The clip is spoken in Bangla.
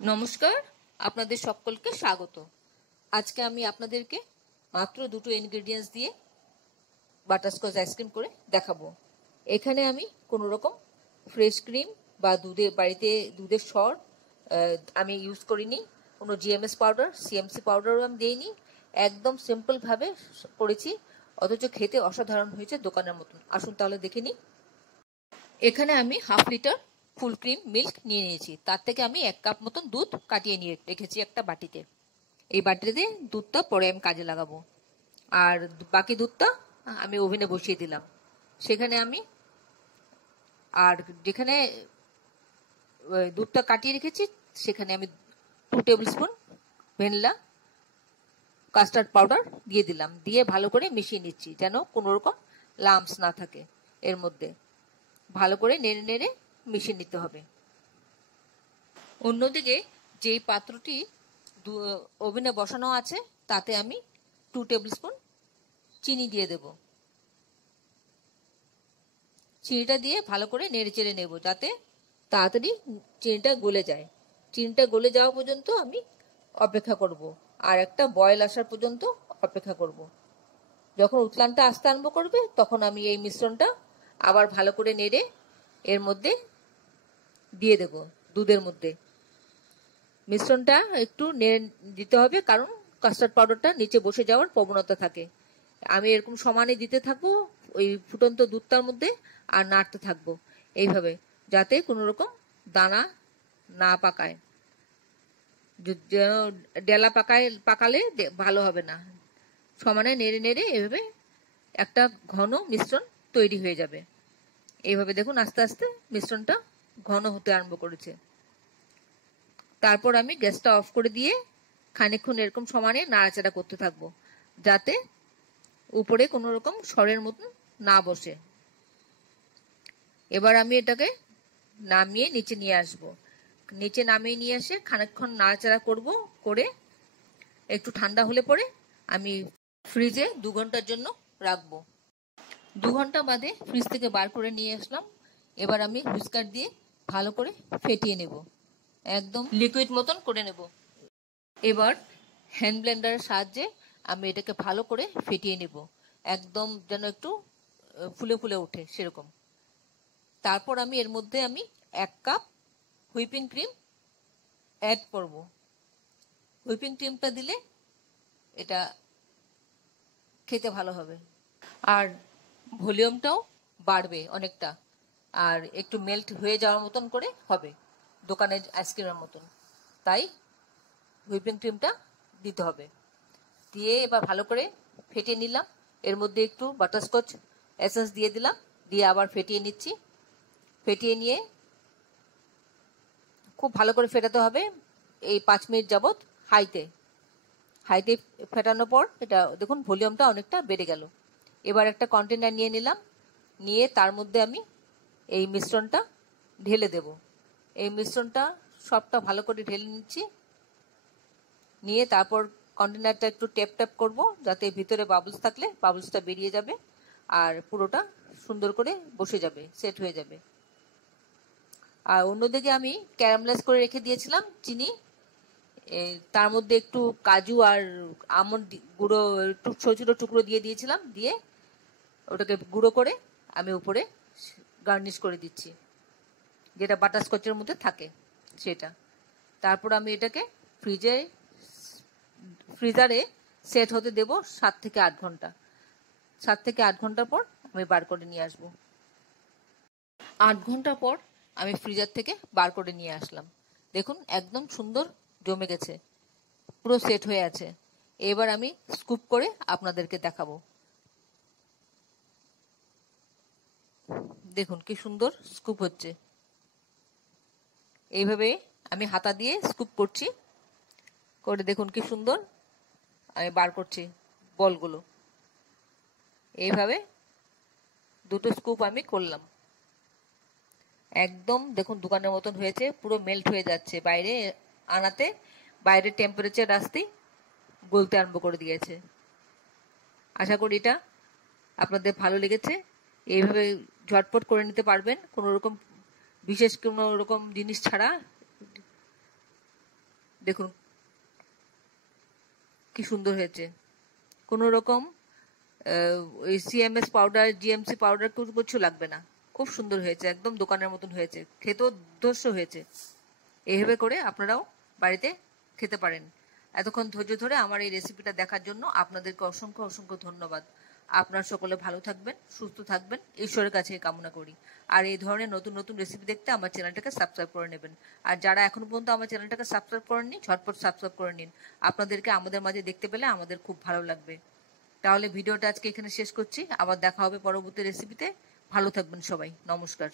নমস্কার, আপনাদের সকলকে স্বাগত। আজকে আমি আপনাদেরকে মাত্র দুটো ইনগ্রেডিয়েন্টস দিয়ে বাটারস্কচ আইসক্রিম করে দেখাবো। এখানে আমি কোনো রকম ফ্রেশ ক্রিম বা বাড়িতে দুধের সর আমি ইউজ করিনি। কোনো জিএমএস পাউডার, সিএমসি পাউডারও আমি দিইনি। একদম সিম্পলভাবে করেছি, অথচ খেতে অসাধারণ হয়েছে, দোকানের মতন। আসুন তাহলে দেখে নিই। এখানে আমি half litre full cream milk নিয়ে নিয়েছি। তার থেকে আমি 1 কাপ মতন দুধ কাটিয়ে নিয়ে রেখেছি একটা বাটিতে। এই বাটিতে দুধটা পরে আমি কাজে লাগাবো। আর বাকি দুধটা আমি ওভেনে বসিয়ে দিলাম। সেখানে আমি আর যেখানে দুধটা কাটিয়ে রেখেছি সেখানে আমি 2 table spoon vanilla custard powder দিয়ে দিলাম। দিয়ে ভালো করে মিশিয়ে নিচ্ছি, যেন কোনো রকম লাম্পস না থাকে এর মধ্যে। ভালো করে নেড়ে নেড়ে মিশিয়ে নিতে হবে। অন্যদিকে যেই পাত্রটি ওভেনে বসানো আছে তাতে আমি 2 টেবিল স্পুন চিনি দিয়ে দেব। চিনিটা দিয়ে ভালো করে নেড়ে চেড়ে নেব, যাতে তাড়াতাড়ি চিনিটা গলে যায়। চিনিটা গলে যাওয়া পর্যন্ত আমি অপেক্ষা করব, আর একটা বয়েল আসার পর্যন্ত অপেক্ষা করব। যখন উতলানটা আসতে আরম্ভ করবে তখন আমি এই মিশ্রণটা আবার ভালো করে নেড়ে এর মধ্যে দিয়ে দেব। দুধের মধ্যে মিশ্রণটা একটু নেড়ে দিতে হবে, কারণ কাস্টার্ড পাউডারটা নিচে বসে যাওয়ার প্রবণতা থাকে। আমি এরকম সমানে দিতে থাকবো ওই ফুটন্ত দুধটার মধ্যে, আর নাড়তে থাকবো এইভাবে, যাতে কোনো রকম দানা না পাকায়। যেন ডেলা পাকালে ভালো হবে না। সমানে নেড়ে নেড়ে এভাবে একটা ঘন মিশ্রণ তৈরি হয়ে যাবে। এইভাবে দেখুন আস্তে আস্তে মিশ্রণটা ঘন হতে আরম্ভ করেছে। তারপর আমি গ্যাসটা অফ করে দিয়ে খানিকক্ষণ এরকম সমানে নাড়াচাড়া করতে থাকবো, যাতে উপরে কোনো রকম সরের মতন না বসে। এবার আমি এটাকে নামিয়ে নিচে নিয়ে আসব। নিচে নামিয়ে নিয়ে এসে খানিকক্ষণ নাড়াচাড়া করব, করে একটু ঠান্ডা হলে পরে আমি ফ্রিজে 2 ঘন্টার জন্য রাখবো। 2 ঘন্টা বাদে ফ্রিজ থেকে বার করে নিয়ে আসলাম। এবার আমি হুইস্কার দিয়ে ভালো করে ফেটিয়ে নেব, একদম লিকুইড মতন করে নেব। এবার হ্যান্ড ব্লেন্ডারের সাহায্যে আমি এটাকে ভালো করে ফেটিয়ে নেব, একদম যেন একটু ফুলে ফুলে ওঠে সেরকম। তারপর আমি এর মধ্যে 1 কাপ হুইপিং ক্রিম অ্যাড করব। হুইপিং ক্রিমটা দিলে এটা খেতে ভালো হবে, আর ভলিউমটাও বাড়বে অনেকটা, আর একটু মেল্ট হয়ে যাওয়ার মতন করে হবে, দোকানের আইসক্রিমের মতন। তাই হুইপিং ক্রিমটা দিতে হবে। দিয়ে এবার ভালো করে ফেটিয়ে নিলাম। এর মধ্যে একটু বাটারস্কচ এসেন্স দিয়ে দিলাম, দিয়ে আবার ফেটিয়ে নিচ্ছি। ফেটিয়ে নিয়ে খুব ভালো করে ফেটাতে হবে এই 5 মিনিট যাবত হাইতে ফেটানোর পর এটা দেখুন ভলিউমটা অনেকটা বেড়ে গেল। এবার একটা কন্টেনার নিয়ে নিলাম, নিয়ে তার মধ্যে আমি এই মিশ্রণটা ঢেলে দেব। এই মিশ্রণটা সবটা ভালো করে ঢেলে নিচ্ছি। নিয়ে তারপর কন্টেনারটা একটু ট্যাপ করব, যাতে ভিতরে বাবলস থাকলে বাবলসটা বেরিয়ে যাবে, আর পুরোটা সুন্দর করে বসে যাবে, সেট হয়ে যাবে। আর অন্যদিকে আমি ক্যারামেলাইজ করে রেখে দিয়েছিলাম চিনি, তার মধ্যে একটু কাজু আর আমন্ড গুঁড়ো একটু ছোট ছোট টুকরো দিয়ে দিয়েছিলাম। দিয়ে ওটাকে গুঁড়ো করে আমি উপরে গার্নিশ করে দিচ্ছি, যেটা বাটারস্কচের মধ্যে থাকে সেটা। তারপর আমি এটাকে ফ্রিজারে সেট হতে দেব 7 থেকে 8 ঘন্টা। 7 থেকে 8 ঘন্টা পর আমি বার করে নিয়ে আসবো। 8 ঘন্টা পর আমি ফ্রিজার থেকে বার করে নিয়ে আসলাম। দেখুন একদম সুন্দর জমে গেছে, পুরো সেট হয়ে আছে। এবার আমি স্কুপ করে আপনাদেরকে দেখাবো। দেখুন কি সুন্দর স্কুপ হচ্ছে। এইভাবে আমি হাতা দিয়ে স্কুপ করছি, করে দেখুন কি সুন্দর আমি বার করছি বলগুলো। এইভাবে 2টো স্কুপ আমি করলাম। একদম দেখুন দোকানের মতন হয়েছে, পুরো মেল্ট হয়ে যাচ্ছে বাইরে আনাতে। বাইরের টেম্পারেচার আসতেই গলতে আরম্ভ করে দিয়েছে। আশা করি এটা আপনাদের ভালো লেগেছে। এইভাবে ঝটপট করে নিতে পারবেন, কোনো রকম বিশেষ কোনো রকম জিনিস ছাড়া। দেখুন কি সুন্দর হয়েছে। কোনো রকম ওই সিএমএস পাউডার, জিএমসি পাউডার কিছু লাগবে না। খুব সুন্দর হয়েছে, একদম দোকানের মতন হয়েছে, খেতেও দুর্ধর্ষ হয়েছে। এইভাবে করে আপনারাও বাড়িতে খেতে পারেন। এতক্ষণ ধৈর্য ধরে আমার এই রেসিপিটা দেখার জন্য আপনাদেরকে অসংখ্য অসংখ্য ধন্যবাদ। আপনারা সকলে ভালো থাকবেন, সুস্থ থাকবেন, ঈশ্বরের কাছে কামনা করি। আর এই ধরনের নতুন নতুন রেসিপি দেখতে আমার চ্যানেলটাকে সাবস্ক্রাইব করে নেবেন। আর যারা এখনো পর্যন্ত আমার চ্যানেলটাকে সাবস্ক্রাইব করেননি, ঝটপট সাবস্ক্রাইব করে নিন। আপনাদেরকে আমাদের মাঝে দেখতে পেলে আমাদের খুব ভালো লাগবে। তাহলে ভিডিওটা আজকে এখানে শেষ করছি। আবার দেখা হবে পরবর্তী রেসিপিতে। ভালো থাকবেন সবাই। নমস্কার।